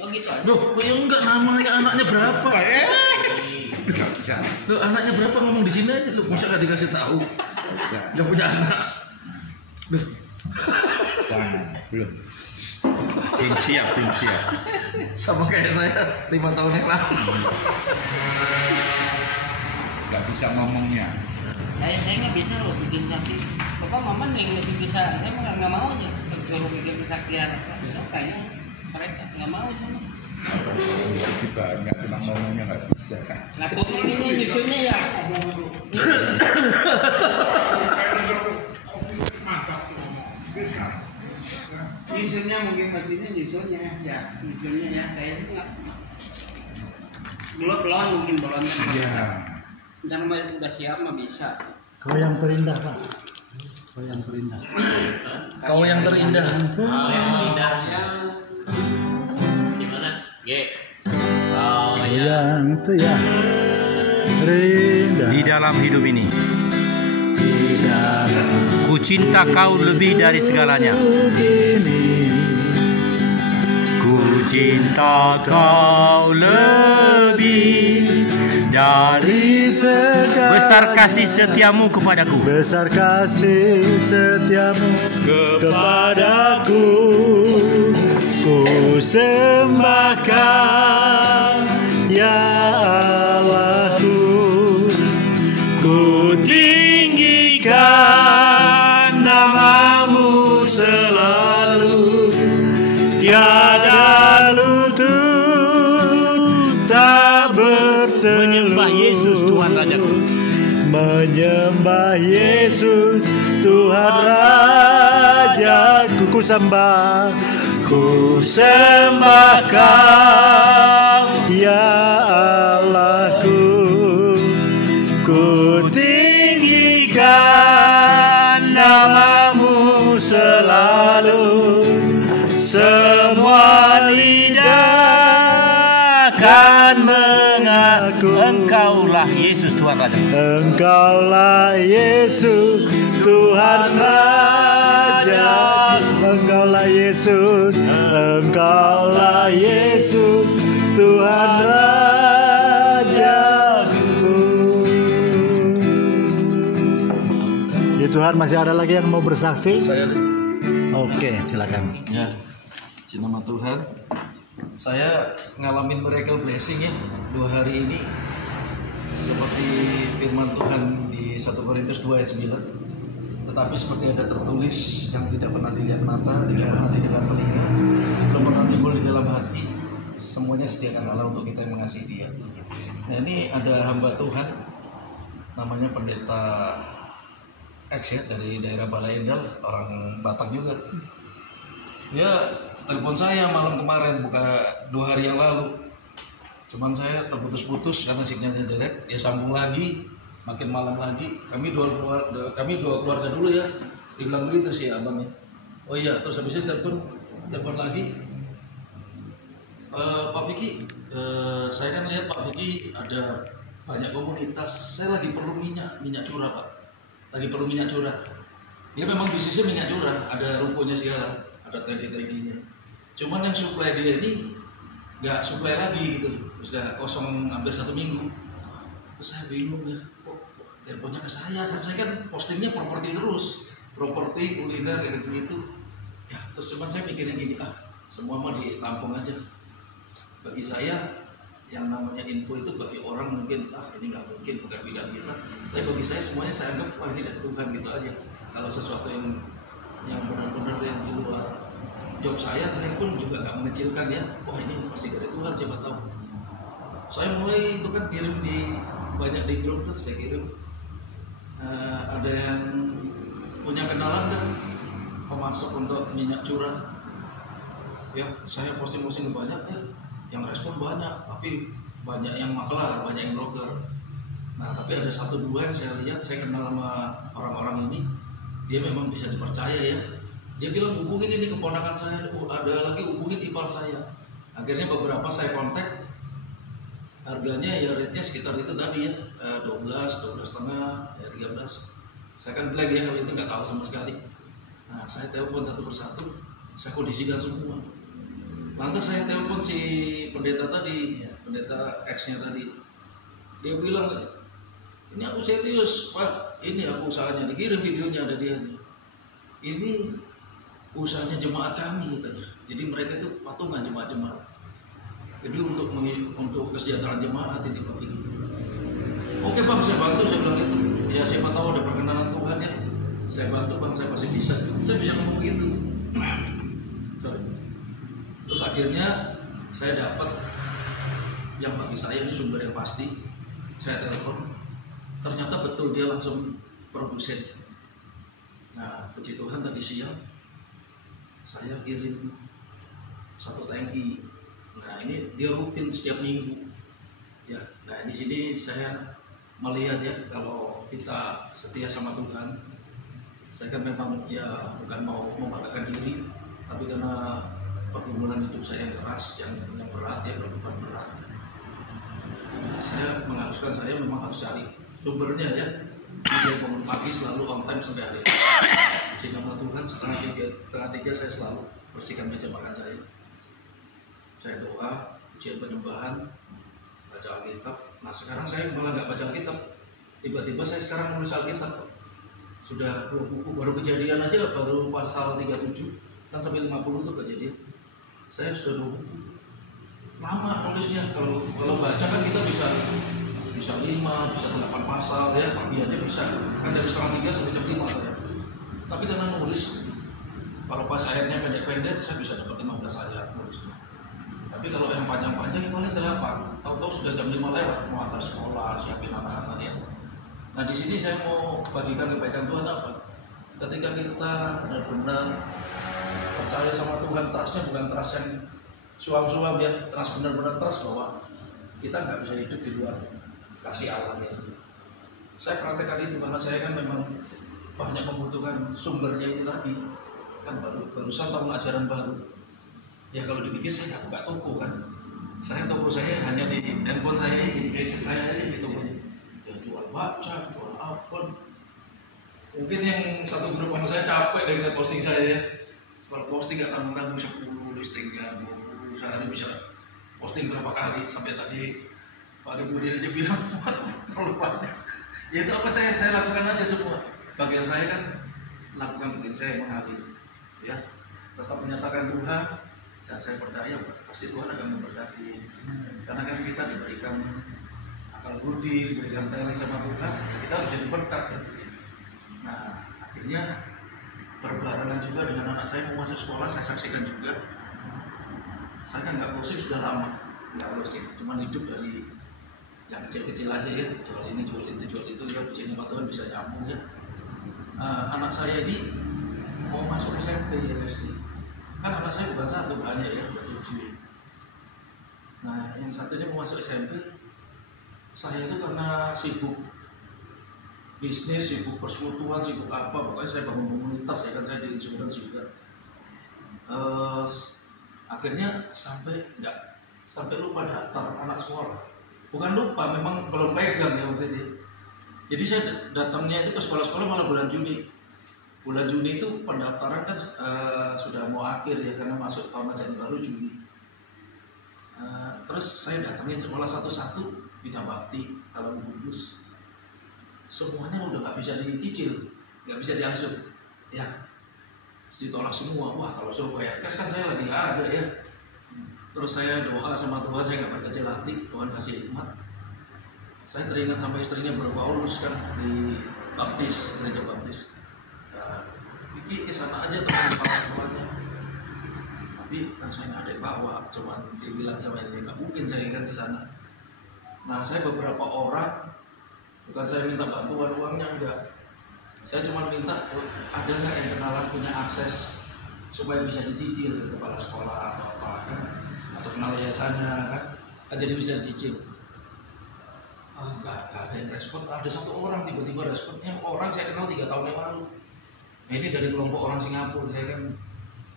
Oh gitu aja. Loh, ya enggak, namanya anaknya berapa? Enggak bisa. Loh, anaknya berapa ngomong di sini aja lu, masa gak dikasih tahu? Gak punya anak. Loh. Wah, belum. Belum siap. Sama kayak saya 5 tahun yang lalu. Enggak bisa ngomongnya. Saya nggak bisa loh bikin sakit. Bapak mama yang lebih bisa, saya nggak mau aja. Kalau bikin kesaktian apa, kayaknya mereka nggak mau sama. Kita nggak cuma ngomongnya nggak bisa. Nah, ini nyusunnya ya. Nyusunnya mungkin pastinya nyusunnya ya kayaknya nggak. Belum mungkin belum kan bisa. Dan udah siap mah bisa. Kau yang terindah, Pak. Kau yang terindah. Kau yang terindah. Kau yang terindah. Gimana? Kau yang terindah Di dalam hidup ini, di dalam ku cinta kau lebih dari segalanya. ini. Ku cinta kau lebih dari besar kasih setiamu kepadaku. Besar kasih setiamu kepadaku. Ku sembahkan ya Allahku. Ku tinggikan namamu selalu. Tiada lutut tak bertelut. Menyembah Yesus Tuhan Rajaku. Menyembah Yesus Tuhan Rajaku. Ku sembahkan ya Allahku. Ku tinggikan namamu selalu. Semua lidah akan mengaku Engkaulah Yesus Tuhan Rajaku. Engkaulah Yesus Tuhan Raja. Engkaulah Yesus. Engkaulah Yesus Tuhan Rajaku. Ya Tuhan, masih ada lagi yang mau bersaksi? Saya Oke, silakan. ya, cinta nama Tuhan. Saya ngalamin miracle blessing ya 2 hari ini. Seperti firman Tuhan di 1 Korintus 2 ayat 9. Tetapi seperti ada tertulis, yang tidak pernah dilihat mata, tidak pernah didengar telinga, belum pernah timbul di dalam hati, semuanya sediakan Allah untuk kita yang mengasihi Dia. Nah, ini ada hamba Tuhan namanya Pendeta X ya, dari daerah Balai Endah, orang Batak juga. Dia telepon saya malam kemarin, buka 2 hari yang lalu. Cuman saya terputus-putus karena sinyalnya jelek. Dia sambung lagi, makin malam lagi. Kami dua keluarga dulu ya. Dibilang begitu sih abangnya. Oh iya, terus habis itu telepon lagi. Pak Vicky, saya kan lihat Pak Vicky ada banyak komunitas. Saya lagi perlu minyak curah Pak. Lagi perlu minyak curah. Dia memang bisnisnya minyak curah, ada rukonya segala, ada tangki-tangkinya. Cuman yang supply dia ini nggak supply lagi gitu, sudah kosong hampir 1 minggu. Terus saya bingung ya, kok teleponnya ke saya kan postingnya properti terus, properti kuliner kayak gitu. Ya terus cuman saya mikirnya gini, semua mah ditampung aja. Bagi saya yang namanya info itu bagi orang mungkin ini nggak mungkin, bukan bidang kita. Tapi bagi saya semuanya saya anggap wah ini dari Tuhan gitu aja. Kalau sesuatu yang benar-benar yang di luar job saya pun juga nggak mengecilkan ya. Wah ini pasti dari Tuhan, siapa tahu. Saya mulai itu kan kirim banyak di grup tuh saya kirim. Ada yang punya kenalan nggak pemasok untuk minyak curah? Ya saya posting banyak ya. Yang respon banyak, tapi banyak yang maklar, banyak yang broker. Nah, tapi ada 1-2 yang saya lihat, saya kenal sama orang-orang ini, dia memang bisa dipercaya ya. Dia bilang hubungin ini keponakan saya, ada lagi hubungin ipar saya. Akhirnya beberapa saya kontak, harganya ya rate-nya sekitar itu tadi ya, 12,5, ya 13. Saya kan blank ya, kalau itu nggak tahu sama sekali. Nah, saya telepon satu persatu, saya kondisikan semua. Lantas saya telepon si pendeta tadi, pendeta X-nya tadi. Dia bilang, ini aku serius Pak, ini aku usahanya, dikirim videonya ada dia. Ini usahanya jemaat kami katanya. Jadi mereka itu patungan jemaat-jemaat. Jadi untuk kesejahteraan jemaat ini Pak Vicky. Oke Bang, saya bantu, saya bilang itu. Ya siapa tahu ada perkenanan Tuhan ya. Saya bantu Bang, saya pasti bisa. Saya bisa ngomong gitu. Sorry. Terus akhirnya saya dapat yang bagi saya ini sumber yang pasti. Saya telepon, ternyata betul dia langsung produsennya. Nah, puji Tuhan tadi siang saya kirim 1 tangki. Nah, ini dia rutin setiap minggu. Ya, nah di sini saya melihat ya kalau kita setia sama Tuhan. Saya kan memang ya bukan mau membanggakan diri, tapi karena pergumulan hidup saya yang keras, yang berat ya, berbeban berat. Saya mengharuskan saya memang harus cari sumbernya ya. Saya bangun pagi selalu on time sampai hari ini. Puji nama Tuhan, setengah tiga saya selalu bersihkan meja makan saya. Saya doa, ujian penyembahan, baca Alkitab. Nah sekarang saya malah nggak baca Alkitab. Tiba-tiba saya sekarang menulis Alkitab. Sudah 2 buku, baru Kejadian aja baru pasal 37 kan sampai 50 tuh Kejadian. Saya sudah 2 buku. Lama nulisnya. Kalau baca kan kita bisa 5, bisa 8 pasal ya, pagi aja bisa. Kan dari setengah 3 sampai jam 5 saya. Tapi karena nulis, kalau pas ayatnya pendek-pendek saya bisa dapat 15 ayat nulisnya. Tapi kalau yang panjang-panjang paling 8. Tahu-tahu sudah jam 5 lewat, mau antar sekolah, siapin anak-anak ya. Nah di sini saya mau bagikan kebaikan Tuhan apa? Ketika kita benar-benar percaya sama Tuhan, trustnya bukan trust yang suam-suam ya, trust benar-benar trust bahwa kita nggak bisa hidup di luar kasih Allah ya. Saya praktekkan itu karena saya kan memang banyak membutuhkan sumbernya itu tadi. Kan barusan tahun ajaran baru. Ya kalau dipikir saya nggak buka toko kan. Saya toko saya hanya di handphone saya ini, di gadget saya ini gitu. Jual baca, jual apa. Mungkin yang satu grup sama saya capek dengan posting saya ya. Kalau posting nggak tanggung-tanggung 10 listingnya, 20 sehari bisa posting berapa kali. Sampai tadi Pak Budi aja bilang terlalu banyak. Ya itu apa saya lakukan aja semua. Bagian saya kan lakukan bagian saya mengalir. Ya, tetap menyatakan Tuhan dan saya percaya pasti Tuhan akan memberkati. Karena kan kita diberikan akal budi, diberikan talent sama Tuhan, ya kita harus jadi berkat ya. Nah, akhirnya berbarengan juga dengan anak saya mau masuk sekolah, saya saksikan juga. Saya kan nggak closing sudah lama, nggak closing, cuma hidup dari yang kecil-kecil aja ya, jual ini, jual itu, ya puji nama Tuhan bisa nyambung ya. Anak saya ini mau masuk SMP ya guys. Kan anak saya bukan satu, banyak ya, 7. Nah, yang satunya mau masuk SMP. Saya itu karena sibuk bisnis, sibuk persekutuan, sibuk apa, pokoknya saya bangun komunitas ya kan, saya di insurance juga. Akhirnya sampai lupa daftar anak sekolah. Bukan lupa, memang belum pegang ya waktu itu. Jadi saya datangnya itu ke sekolah-sekolah malah bulan Juni. Bulan Juni itu pendaftaran kan sudah mau akhir ya, karena masuk tahun ajaran baru Juni. Terus saya datangin sekolah satu-satu. Bina Bakti, Alam Kudus, semuanya udah nggak bisa dicicil, nggak bisa diasuh, ya, ditolak semua. Wah kalau suruh bayar cash kan saya lagi nggak ada ya. Terus saya doa sama Tuhan, saya nggak berkecil hati, Tuhan kasih hikmat. Saya teringat sama istrinya Bro Paulus kan di Baptis, gereja Baptis. Pikir kesana aja teman kepala sekolahnya. Tapi kan saya nggak ada yang bawa, cuman dibilang sama dia nggak mungkin saya kan kesana. Nah saya beberapa orang, bukan saya minta bantuan uangnya enggak, saya cuma minta ada nggak yang kenalan punya akses supaya bisa dicicil ke kepala sekolah atau apa kan, atau kenal yayasannya kan jadi bisa dicicil. Enggak ada yang respon. Ada satu orang tiba-tiba responnya, orang saya kenal 3 tahun yang lalu. Nah ini dari kelompok orang Singapura. Saya kan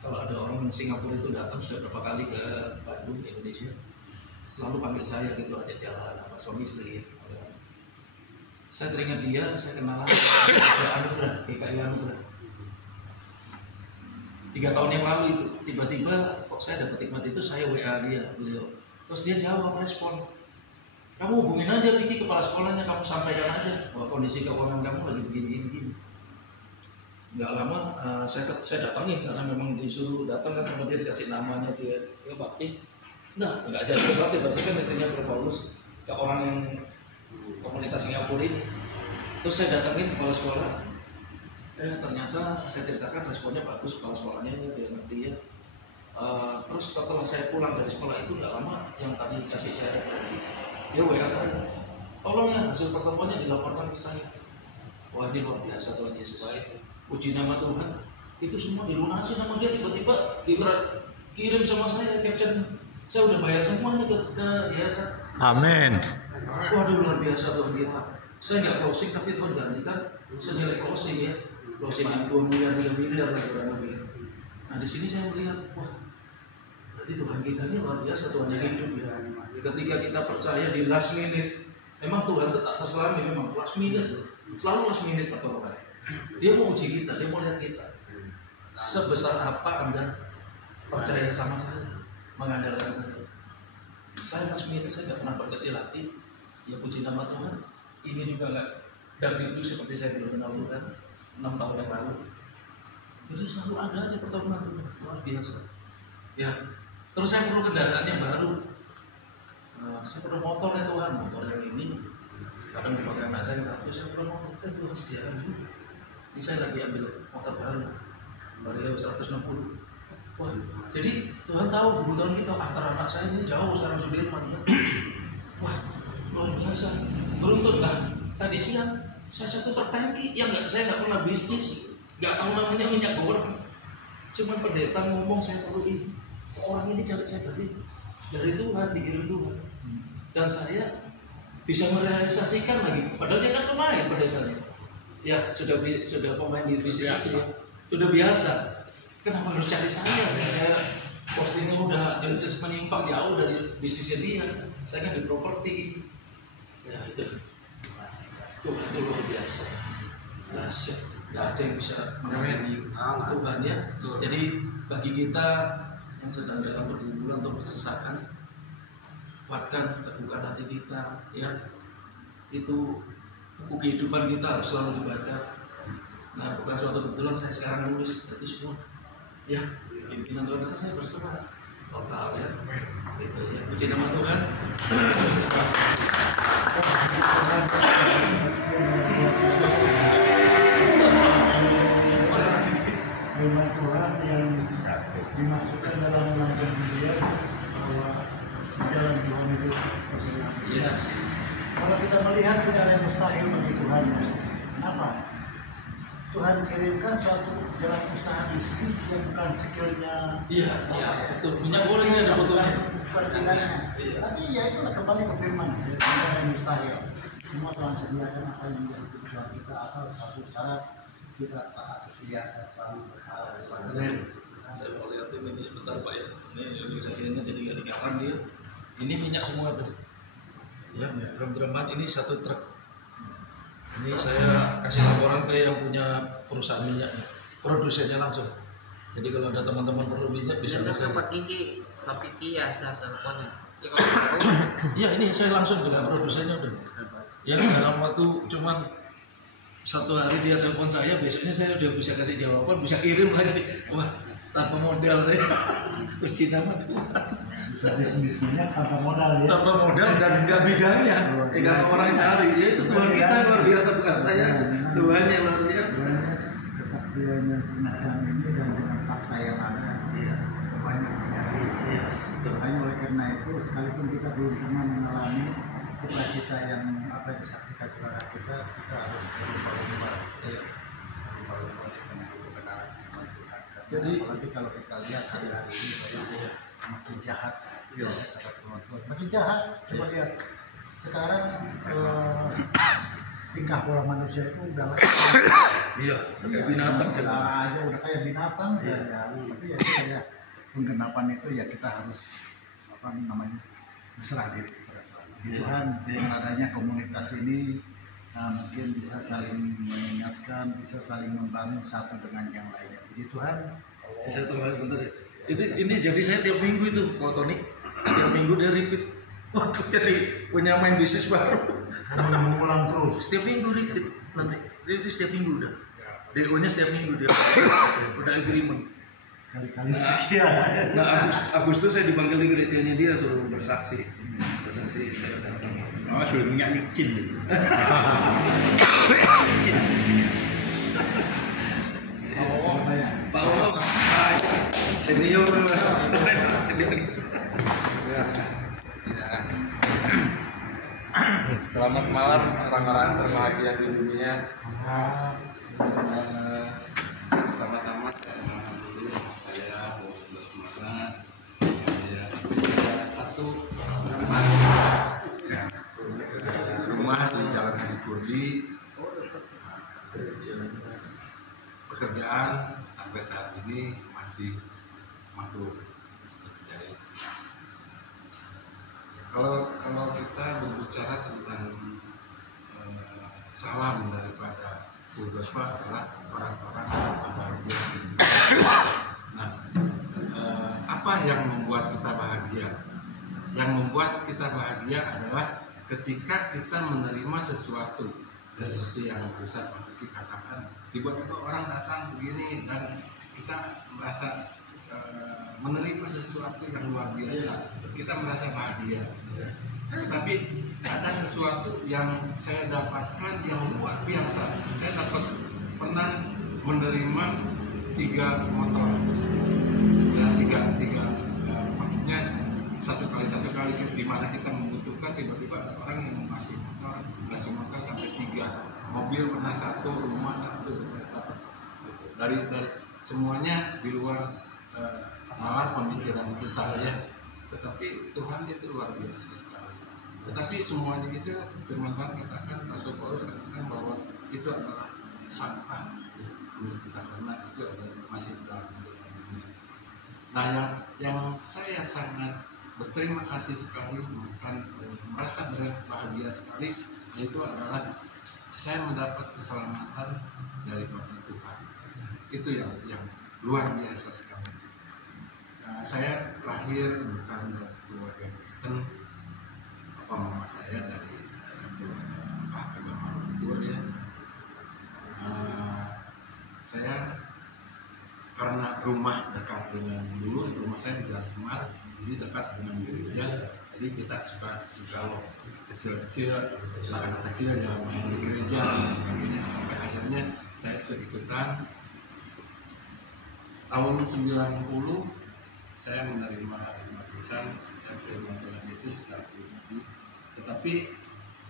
kalau ada orang Singapura itu datang sudah berapa kali ke Bandung, Indonesia, selalu panggil saya gitu aja jalan sama suami istri. Saya teringat dia, saya kenalan saya GKI Anugerah 3 tahun yang lalu itu. Tiba-tiba kok saya dapat hikmat itu, saya WA beliau. Terus dia jawab, respon, kamu hubungin aja Vicky kepala sekolahnya, kamu sampaikan aja bahwa kondisi keuangan kamu lagi begini. Nggak lama saya datangin karena memang disuruh datang kan, sama dia dikasih namanya dia. Ya baptis. Nggak jadi baptis, berarti kan istrinya Bro Paulus ke orang yang komunitas Singapura ini. Terus saya datangin kepala sekolah. Ternyata saya ceritakan responnya bagus kepala sekolahnya, ya dia ngerti ya. Terus setelah saya pulang dari sekolah itu nggak lama, yang tadi kasih saya referensi, dia WA saya, tolong ya hasil pertemuannya dilaporkan ke saya. Wah ini luar biasa Tuhan Yesus. Puji nama Tuhan. Itu semua dilunasi nama dia, tiba-tiba kirim sama saya caption. Saya udah bayar semuanya ke yayasan. Amin. Waduh luar biasa Tuhan kita. Saya nggak closing tapi Tuhan gantikan senilai closing ya. Closing yang 2 miliar 3 miliar lah kurang lebih. Nah di sini saya melihat, wah berarti Tuhan kita ini luar biasa, Tuhan yang hidup ya. Ketika kita percaya di last minute, memang Tuhan tetap terselami, memang last minute, selalu last minute pertolongan. Dia mau uji kita, dia mau lihat kita sebesar apa Anda percaya sama saya, mengandalkan saya. Saya last minute, saya nggak pernah berkecil hati. Ya puji nama Tuhan. Ini juga nggak dari itu seperti saya dulu kenal Tuhan 6 tahun yang lalu. Jadi selalu ada aja pertolongan Tuhan, luar biasa. Ya, terus saya perlu kendaraan yang baru. Saya perlu motor ya Tuhan, motor yang ini. Kadang dipakai anak saya, tapi saya perlu motor. Tuhan sediakan juga. Ini saya lagi ambil motor baru, harga 160. Wah, jadi Tuhan tahu kebutuhan kita. Antara anak saya ini jauh sekarang Sudirman ya. Wah, luar biasa. Beruntun lah. Tadi siang saya satu truk tangki yang saya nggak pernah bisnis, nggak tahu namanya minyak goreng. Cuma pendeta ngomong saya perlu ini. Orang ini cari saya berarti dari Tuhan, dikirim Tuhan. Dan saya bisa merealisasikan lagi. Padahal dia kan pemain pendetanya. Ya sudah pemain di bisnis itu ya. Sudah biasa. Kenapa harus cari saya? Saya postingnya udah jenis menyimpang jauh dari bisnisnya dia. Saya kan di properti. Ya itu. Itu luar biasa. Dahsyat. Gak ada yang bisa menewani Tuhan ya. Jadi bagi kita yang sedang dalam pergumulan atau bersesakan, kuatkan, teguhkan hati kita ya. Itu buku kehidupan kita harus selalu dibaca. Nah bukan suatu kebetulan saya sekarang nulis itu semua ya, pimpinan Tuhan kata saya berserah total ya. Itu ya, puji nama Tuhan. Firman Tuhan yang dimasukkan dalam landasan dia bahwa jalan Tuhan itu bersenang. Yes. Kalau kita melihat tidak ada yang mustahil bagi Tuhan. Kenapa? Tuhan kirimkan suatu jalan usaha bisnis yang bukan skillnya. Iya, betul. Minyak goreng ini ada fotonya. Bukan tinggalnya. Tapi ya itulah kembali ke firman. Tidak ada yang mustahil. Semua Tuhan sediakan apa yang menjadi kebutuhan kita, asal satu syarat kita taat setia dan selalu berharap. Saya mau lihat ini sebentar Pak ya. Ini organisasinya jadi nggak dikatakan dia. Ini minyak semua tuh. Ya, drum-druman ini satu truk. Ini saya kasih laporan ke yang punya perusahaan minyaknya, produsennya langsung. Jadi kalau ada teman-teman perlu minyak bisa saya. Dapat gigi, tapi ya teleponnya. Iya ini saya langsung dengan produsennya udah. Ya dalam waktu cuman 1 hari dia telepon saya, besoknya saya udah bisa kasih jawaban, bisa kirim lagi. Wah tanpa modal saya. Puji nama Tuhan. Bisa bisnis minyak tanpa modal ya. Tanpa modal dan nggak bidangnya. Kalau orang cari, ya itu Tuhan kita luar biasa, bukan saya. Tuhan yang luar biasa. Kesaksian yang semacam ini dan dengan fakta yang ada, banyak mencari. Hanya oleh karena itu, sekalipun kita belum pernah mengalami sukacita yang apa yang disaksikan saudara kita harus berlomba-lomba. Jadi, apalagi kalau kita lihat hari-hari ini makin jahat. Makin jahat. Coba lihat sekarang tingkah pola manusia itu udah lagi. Iya, kayak binatang sekarang aja udah kayak binatang. Ya, tapi ya kita ya penggenapan itu ya kita harus apa namanya berserah diri kepada Tuhan. Di Tuhan dengan adanya komunitas ini mungkin bisa saling mengingatkan, bisa saling membangun satu dengan yang lainnya. Puji Tuhan. Saya tambah sebentar ya. Ini jadi saya tiap minggu itu Tony tiap minggu dia repeat untuk jadi punya main bisnis baru. Mengulang terus. Setiap minggu repeat nanti. Jadi setiap minggu udah. DO-nya setiap minggu dia udah agreement. Kali-kali sekian. Nah Agustus saya dipanggil di gerejanya dia suruh bersaksi saya datang. Oh, sudah minyak licin. Paulo senior. Selamat malam orang-orang terbahagia di dunia. Pertama-tama saya bersemangat. Saya satu rumah di Jalan Haji Kurdi. Pekerjaan sampai saat ini masih makhluk. Kalau kita berbicara tentang salam daripada Gospa adalah orang-orang bahagia. Nah, apa yang membuat kita bahagia? Yang membuat kita bahagia adalah ketika kita menerima sesuatu, ya, seperti yang Ustaz Pak Fikri katakan, tiba-tiba orang datang begini dan kita merasa menerima sesuatu yang luar biasa, kita merasa bahagia. Tetapi ada sesuatu yang saya dapatkan yang luar biasa. Saya pernah menerima 3 motor, ya, tiga maksudnya satu kali di mana kita membutuhkan, tiba-tiba ada orang yang ngasih motor sampai 3, mobil pernah 1, rumah 1, dari semuanya di luar nalar pemikiran kita, ya. Tetapi Tuhan itu luar biasa sekali. Tetapi semuanya itu firman Tuhan katakan, Rasul Paulus katakan bahwa itu adalah sampah menurut kita, karena itu adalah masih dalam dunia. Nah, yang saya sangat berterima kasih sekali, bukan merasa bahagia sekali, yaitu adalah saya mendapat keselamatan daripada Tuhan. Itu yang luar biasa sekali. Saya lahir bukan dari keluarga Kristen. Mama saya dari agama luhur, ya. Saya karena rumah dekat dengan rumah saya di Jalan Semar, jadi dekat dengan gereja. Jadi kita suka kecil-kecil, anak kecil yang main di gereja dan sebagainya, sampai akhirnya saya ikut-ikutan. Tahun 90 saya menerima baptisan, saya terima Tuhan Yesus secara pribadi. Tetapi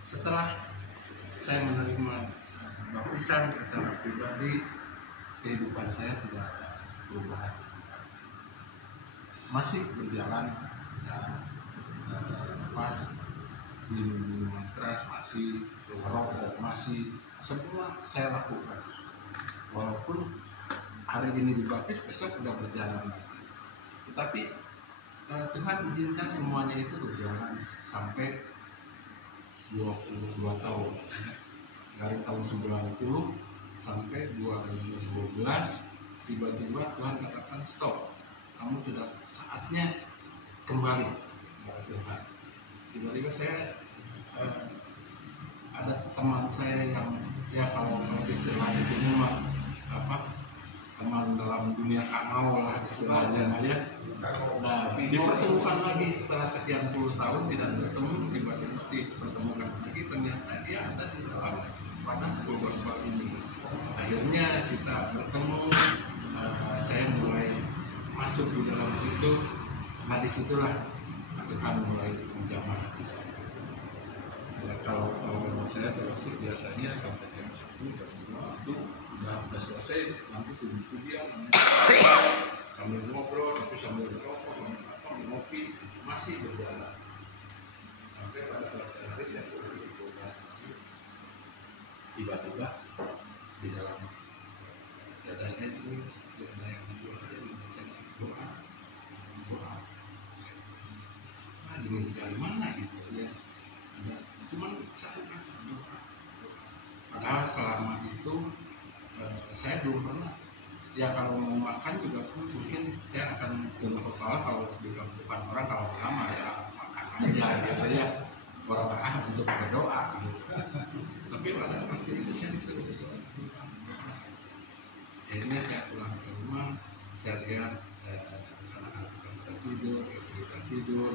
setelah saya menerima baptisan secara pribadi, kehidupan saya tidak ada perubahan. Masih berjalan, minuman keras masih, merokok masih, semua saya lakukan. Walaupun hari ini dibaptis, besok udah berjalan lagi. Tetapi Tuhan izinkan semuanya itu berjalan sampai 22 tahun. Dari tahun 90 sampai 2012, tiba-tiba Tuhan katakan stop. Kamu sudah saatnya kembali kepada Tuhan. Tiba-tiba saya ada teman saya yang, ya kalau istilahnya itu memang teman dalam dunia kakao lah istilahnya, ya. Nah, dipertemukan lagi setelah sekian puluh tahun tidak bertemu, tiba-tiba dipertemukan lagi, ternyata dia ada di dalam pada Gospel ini. Akhirnya kita bertemu, saya mulai masuk di dalam situ. Nah, disitulah Tuhan mulai menjamah hati saya. Kalau saya terus biasanya sampai jam 1 jam 2 itu udah selesai, nanti pujian sambil ngobrol, tapi sambil merokok, sambil ngopi, masih berjalan. Sampai pada suatu hari saya pulang di kota, tiba-tiba di dalam dada saya ini seperti ada yang suaranya membaca doa. Nah, ini dari mana gitu, ya? Ada cuman satu kata doa. Padahal selama itu saya belum pernah ya kalau mau makan juga pun mungkin saya akan tunduk kepala kalau di depan orang, kalau lama ya makan aja gitu ya, orang untuk berdoa gitu. Tapi pada waktu itu saya disuruh berdoa. Akhirnya saya pulang ke rumah, saya lihat anak-anak tertidur, istri tertidur,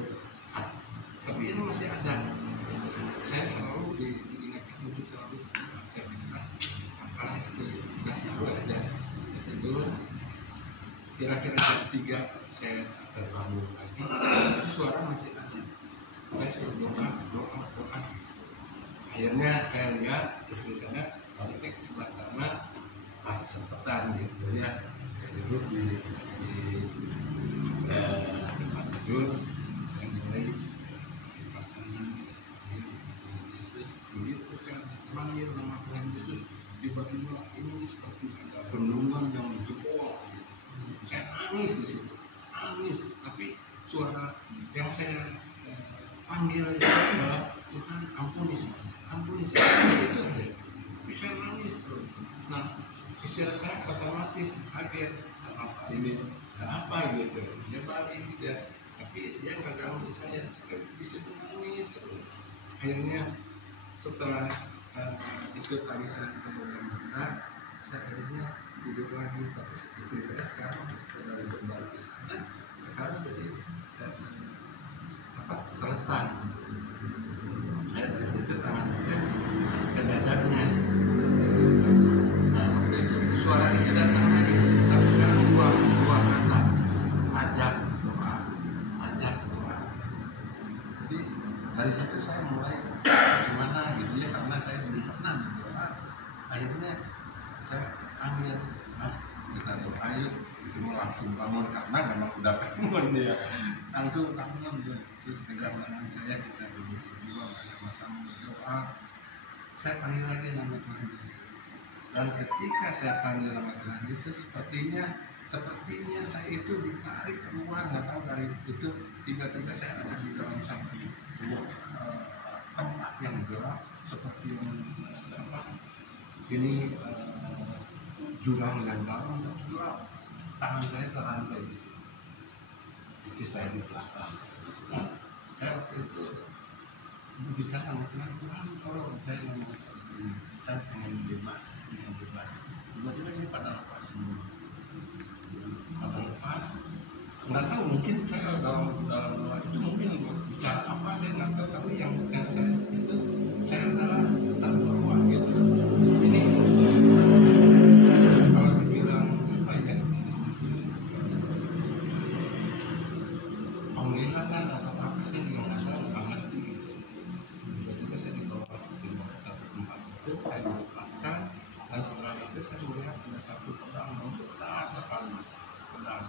tapi ini masih ada. Saya selalu diingatkan untuk selalu saya minta apalah itu udah tidur aja. Saya tidur, kira-kira jam 3 saya terbangun lagi, suara masih ada. Saya suruh doa. Akhirnya saya lihat istri saya balik ke sebelah sana, sempetan gitu ya. Saya duduk di tempat tidur, saya mulai begitu saya panggil nama Tuhan Yesus, tiba-tiba ini seperti ada bendungan yang jebol gitu. Saya nangis di situ, nangis, tapi suara yang saya panggil adalah Tuhan ampuni saya, itu aja. Bisa nangis terus. Nah, istri saya otomatis kaget, apa ini, apa gitu, dia balik gitu, tapi dia nggak ganggu saya di situ nangis terus. Akhirnya setelah ikut tadi saya ketemu yang benar, saya akhirnya duduk lagi. Tapi istri saya sekarang sudah kembali ke sana, sekarang jadi terletak. Saya dari situ tangan saya ke dadanya. Nah, waktu itu suara ini datang lagi, tapi sekarang dua kata, ajak doa. Jadi dari situ saya mulai gimana gitu ya, karena saya belum pernah berdoa. Akhirnya saya ambil, kita doa yuk, itu langsung bangun karena memang udah bangun ya, langsung bangun terus pegang tangan saya, kita duduk berdua bersama-sama berdoa. Saya panggil lagi nama Tuhan Yesus, dan ketika saya panggil nama Tuhan Yesus, sepertinya saya itu ditarik keluar, nggak tahu dari itu, tiba-tiba saya ada di dalam satu tempat yang gelap, seperti yang ini jurang yang dalam dan gelap. Tangan saya terantai di sini, istri saya di belakang. Nah, saya waktu itu berbicara sama Tuhan, tolong saya nggak mau ini, saya pengen bebas. Tiba-tiba ini pada lepas semua, nggak tahu, mungkin saya dalam doa itu mungkin bicara apa saya nggak tahu, tapi yang saya itu saya adalah terbawa gitu. Jadi ini kalau dibilang apa ya, ini mungkin penglihatan atau apa, saya juga nggak tahu, nggak ngerti gitu. Tiba-tiba saya dibawa ke satu tempat itu, saya dilepaskan, dan setelah itu saya melihat ada satu pedang yang besar sekali, pedang.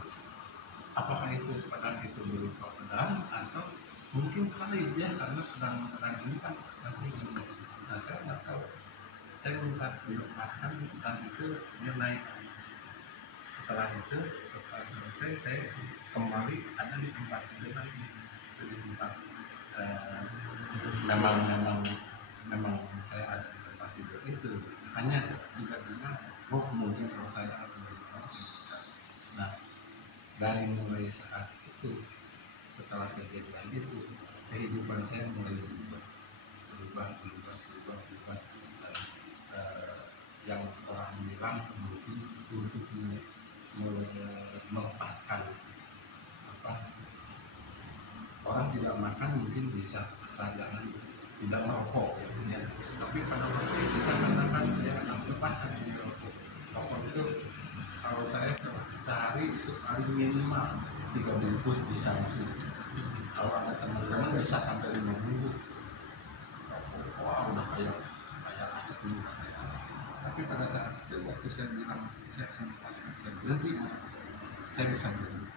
Apakah itu pedang itu berupa pedang atau mungkin salib ya, karena pedang ini kan nanti gini. Nah, saya nggak tahu. Saya minta dilepaskan, dan itu dia naik. Setelah selesai, saya kembali ada di tempat itu lagi, di tempat memang saya ada di tempat tidur itu. Hanya tiba-tiba, mungkin kalau saya ada di tempat. Nah, dari mulai saat itu, setelah kejadian itu, kehidupan saya mulai berubah. Yang orang bilang mungkin untuk melepaskan orang tidak makan mungkin bisa asal jangan tidak merokok ya. Tapi pada waktu itu saya katakan saya akan lepaskan dari rokok. Rokok itu kalau saya sehari itu paling minimal 3 bungkus di Samsung. Kalau ada teman-teman bisa sampai 5 bungkus. Wah, udah kayak asap juga. Tapi pada saat itu waktu saya bilang saya akan lepaskan, saya berhenti, saya bisa berhenti.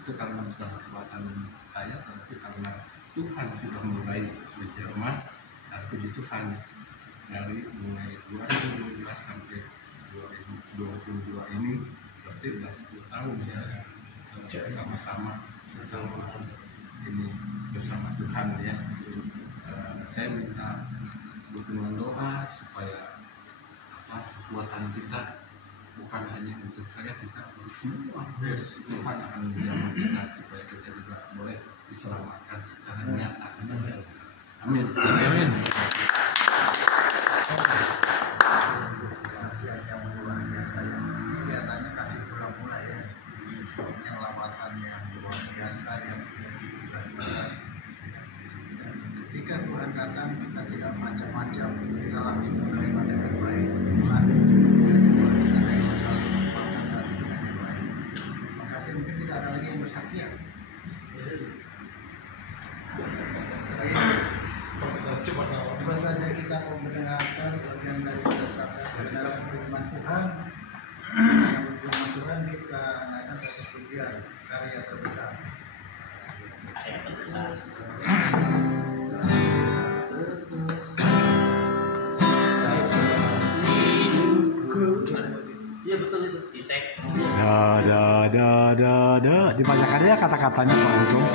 Itu karena bukan kekuatan saya, tapi karena Tuhan sudah mulai menjelma, dan puji Tuhan dari mulai 2012 sampai 2022 ini berarti sudah 10 tahun ya, sama-sama ini bersama Tuhan ya. Saya minta dukungan doa supaya kekuatan kita bukan hanya untuk saya, kita untuk semua. Tuhan akan menjamah kita supaya kita juga boleh diselamatkan secara nyata. Amin. Amin. Kesaksian yang luar biasa yang kelihatannya kasih pula-pula ya, yang lawatan yang luar biasa yang dan ketika Tuhan datang kita tidak macam-macam, kita langsung menerima dengan baik Tuhan. Kita hanya selalu merupakan satu dengan yang baik. Makasih, mungkin tidak ada lagi yang bersaksi ya. Tiba saja kita mau mendengarkan sebagian daripada sabda dalam firman Tuhan. Yang firman Tuhan kita naikkan satu pujian karya terbesar. Iya betul itu. Isek. Dibacakan ya kata-katanya Pak Ujung.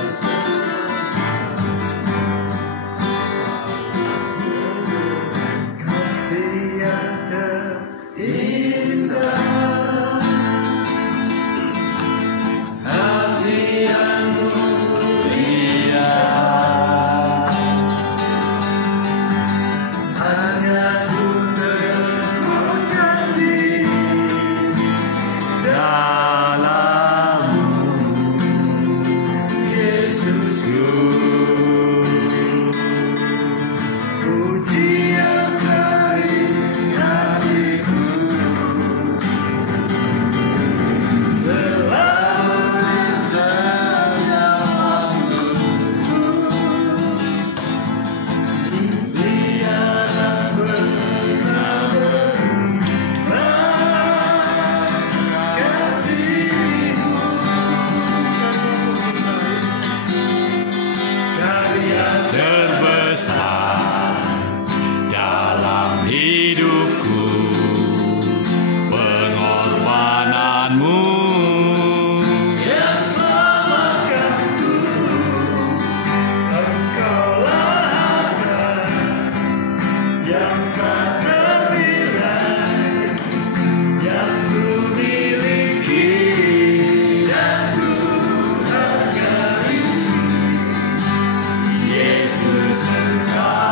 Yesus engkau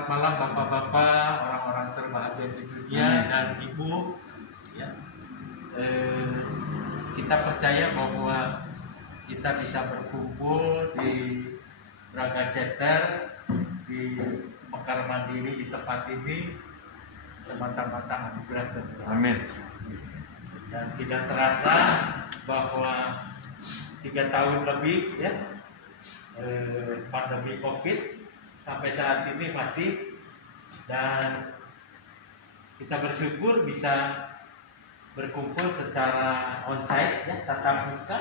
Selamat malam Bapak-bapak, orang-orang terbahagia di dunia dan Ibu. Ya. Kita percaya bahwa kita bisa berkumpul di Braga Chapter, di Mekar Mandiri di tempat ini semata-mata anugerah Tuhan. Amin. Dan tidak terasa bahwa 3 tahun lebih ya pandemi COVID sampai saat ini masih, dan kita bersyukur bisa berkumpul secara onsite ya, tatap muka.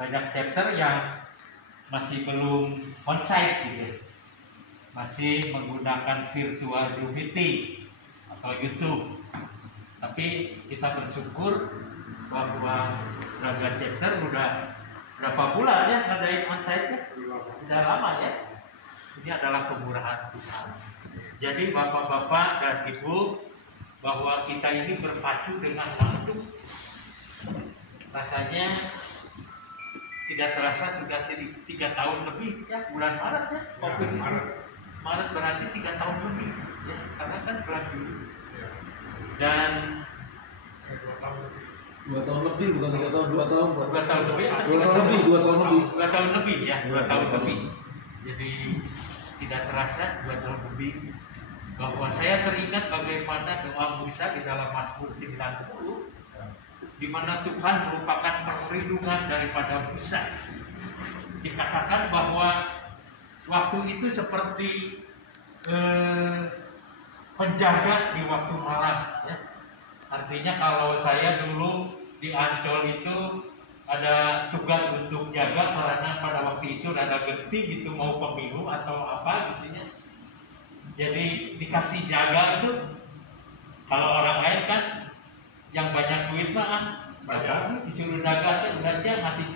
Banyak chapter yang masih belum onsite gitu, masih menggunakan virtual Zoom meeting atau YouTube. Tapi kita bersyukur bahwa Braga Chapter udah berapa bulan ya ngadain onsite-nya? Udah lama ya. Ini adalah kemurahan Tuhan. Jadi Bapak-bapak dan Ibu, bahwa kita ini berpacu dengan waktu. Rasanya tidak terasa sudah 3 tahun lebih ya, bulan Maret ya. COVID itu. Maret berarti 3 tahun lebih ya, karena kan bulan Juli. Dan 2 tahun lebih, bukan 3 tahun, 2 tahun Pak. 2 tahun lebih. 2 tahun lebih, 2 tahun lebih. 2 tahun lebih ya, 2 tahun lebih. Jadi tidak terasa 2 tahun lebih. Bahwa saya teringat bagaimana doa Musa di dalam Mazmur 90, di mana Tuhan merupakan perlindungan daripada Musa. Dikatakan bahwa waktu itu seperti penjaga di waktu malam ya. Artinya kalau saya dulu di Ancol itu ada tugas untuk jaga, karena pada waktu itu ada genting gitu, mau pemilu atau apa gitu ya. Jadi dikasih jaga itu, kalau orang lain kan yang banyak duit mah disuruh jaga tuh udah aja ngasih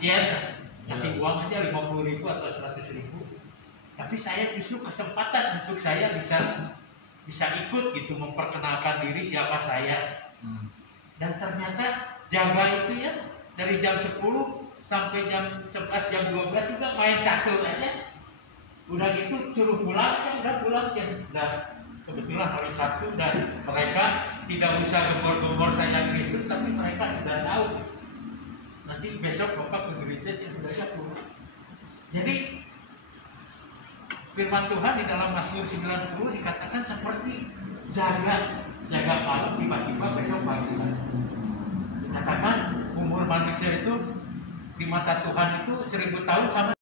ngasih uang aja 50.000 atau 100.000. Tapi saya justru kesempatan untuk saya bisa ikut gitu, memperkenalkan diri siapa saya. Dan ternyata jaga itu ya dari jam 10 sampai jam 11, jam 12 juga main catur aja. Udah gitu suruh pulang ya, udah pulang ya. Udah kebetulan hari Sabtu, dan mereka tidak usah gembor-gembor saya Kristus, tapi mereka sudah tahu. Nanti besok Bapak ke gereja udah pulang. Jadi firman Tuhan di dalam Mazmur 90 dikatakan seperti jaga malam, tiba-tiba besok pagi. Dikatakan umur manusia itu di mata Tuhan itu 1000 tahun sama